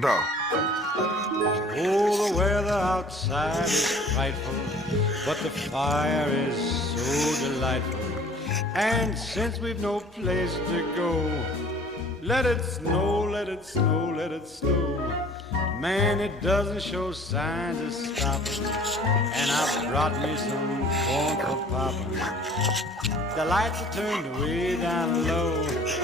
presentado. Oh, the weather outside is frightful, but the fire is so delightful. And since we've no place to go, let it snow, let it snow, let it snow. Man, it doesn't show signs of stopping. And I brought me some corn for popping. The lights are turned way down low.